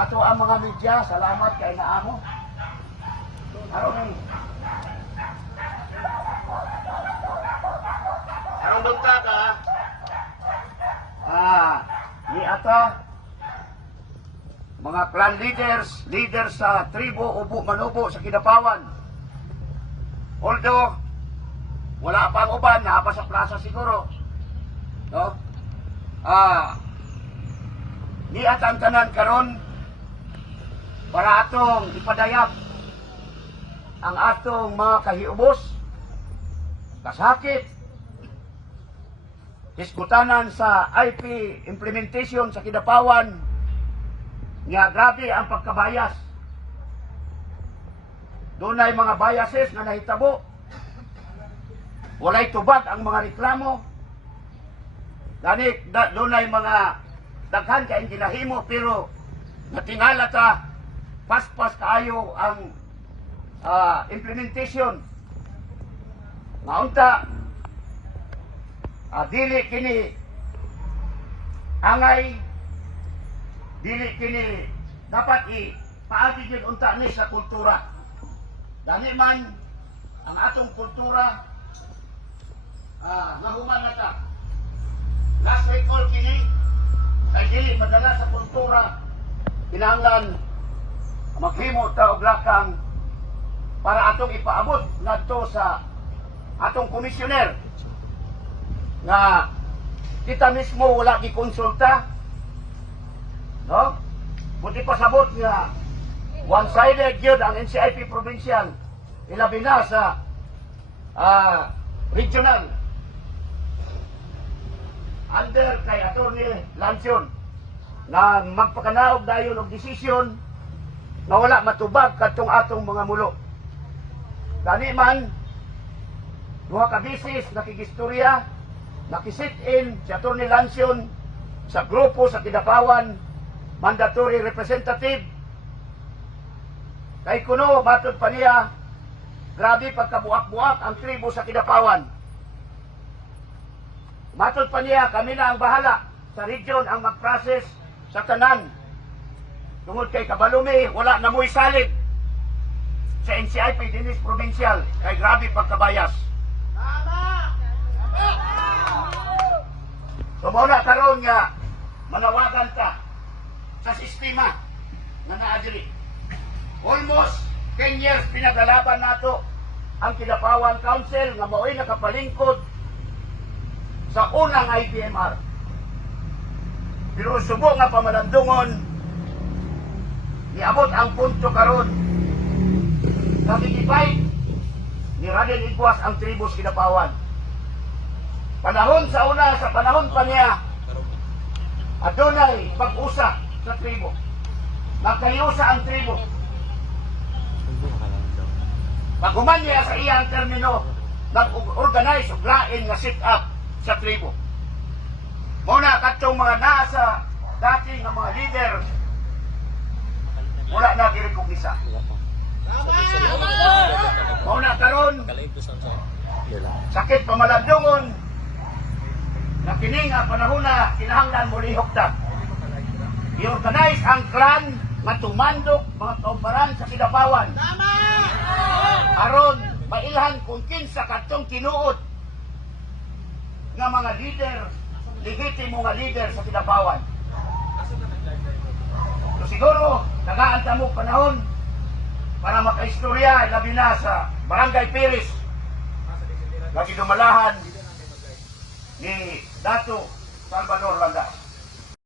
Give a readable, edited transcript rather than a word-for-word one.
ato ang mga media, salamat kay naamo. Arong bugta ka? Ni ato mga clan leaders sa tribo Ubo Manubo sa Kidapawan. Although wala pang uban, naapa sa plaza siguro. No? Ni atang tanan karon para atong ipadayag ang atong mga kahiubos, kasakit, diskutanan sa IP implementation sa Kidapawan nga grabe ang pagkabayas. Doon ay mga biases na nahitabo. Walay tubag ang mga reklamo. Doon ay mga daghan kayong ginahimo pero natingala ta paspas kaayo ang implementation. Maunta dili kini angay, dili kini dapat ipaagi gyud unta ni sa kultura. Dani man ang atong kultura nahuman na ta. Last recall kini ay dili madala sa kultura. Kinahanglan maghimo ta og lakang para atong ipaabot ngadto sa atong komisyoner nga kita mismo wala gikonsulta, no? Buti pasabot nga one-sided gyud ang NCIP provincial, ilabi na sa regional under kay Attorney Lancion na magpakanaog dayon og desisyon na wala matubag kadtong atong mga mulo. Gani man duha ka bisis nakigistorya, nakisit-in si Attorney Lancion sa grupo sa Kidapawan mandatory representative. Kay kuno matod pa niya grabe pagkabuak-buak ang tribo sa Kidapawan. Matod pa niya kami na ang bahala sa region ang mag-process sa tanan. Tungod kay kabalumi wala na mo'y salig sa NCIP dinis provincial kay grabe pagkabayas. So muna karon nga manawagan ta sa sistema na naadiri. Almost 10 years pinagalaban nato ang Kidapawan Council nga mao'y nakapalingkod sa unang IPMR. Pero subo nga pamalandungon niabot ang punto karon nakikipay ni Raden Iguas ang tribus Kidapawan. Panahon sa una, sa panahon pa niya, adunay pag-usa sa tribo. Nagkayusa ang tribo. Paghuman niya sa iyang termino, nag-organize o lain nga sit-up sa tribo. Muna katong mga nasa dati nga mga leader, wala na girekognisa. Muna karon, sakit pamalandungon, na kini nga panahon na kinahanglan mo lihok ta. I-organize ang clan nga tumandok mga kaubaran sa Kidapawan. Aron mailhan kung kinsa kadtong tinuod nga mga leader, legitimo nga leader sa Kidapawan. So siguro tagaan ta mo panahon para makaistorya labi na sa Barangay Piris lagi dumalahan ni Dato Salvador Landas.